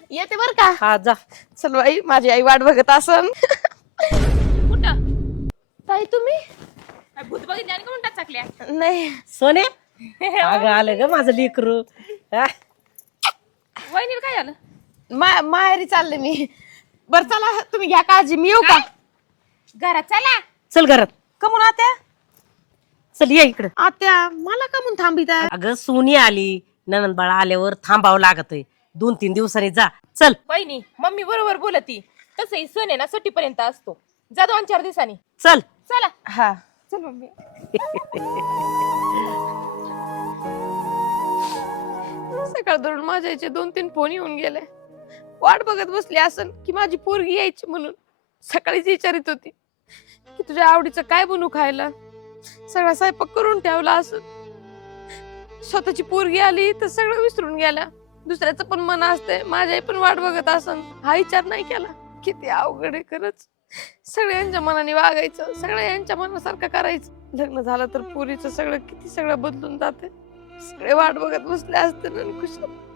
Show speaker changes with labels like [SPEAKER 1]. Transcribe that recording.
[SPEAKER 1] येते बर का?
[SPEAKER 2] हा जा.
[SPEAKER 1] चल बाई, माझी आई वाट बघत असन.
[SPEAKER 3] कुठं
[SPEAKER 1] ताई तुम्ही?
[SPEAKER 3] काय भूत बघितली आणि कोण टाचकल्या
[SPEAKER 1] नाही.
[SPEAKER 2] सोने अगं आलं ग माझं लेकरू. हा?
[SPEAKER 3] वहिनीला काय झालं?
[SPEAKER 1] माहेरी चालले मी. बर चला, तुम्ही घ्या काळजी, मी येऊ का?
[SPEAKER 3] घरात चला.
[SPEAKER 2] चल घरात.
[SPEAKER 1] कमून आत्या?
[SPEAKER 2] चल ये इकडं.
[SPEAKER 1] आत्या मला का म्हणून थांबिता?
[SPEAKER 2] अगं सोनी आली, ननंद बाळा आल्यावर थांबावं लागत 2-3 दिवसांनी जा. चल.
[SPEAKER 3] वहिनी मम्मी बरोबर बोलती. तसंही सण आहे ना सुट्टीपर्यंत असतो. जा 2-4 दिवसांनी.
[SPEAKER 2] चल.
[SPEAKER 3] चला.
[SPEAKER 1] हा.
[SPEAKER 3] चल मम्मी.
[SPEAKER 1] सकाळ धरून माझ्या आईचे 2-3 फोन येऊन गेले. वाट बघत बसली असन की माझी पोरगी यायची म्हणून. सकाळीच विचारित होती की तुझ्या आवडीचं काय बनवू खायला. सगळा स्वयंपाक करून ठेवला असन. स्वतःची पोरगी आली तर सगळं विसरून गेल्या. दुसऱ्याचं पण मन असते, माझी आई पण वाट बघत असन. हा विचार नाही केला. किती अवघड आहे खरंच. सगळ्यांच्या मनाने वागायचं, सगळं यांच्या मनासारखं करायचं. लग्न झालं तर पोरीचं सगळं किती सगळं बदलून जाते. सगळे वाट बघत बसले असते ना खुश.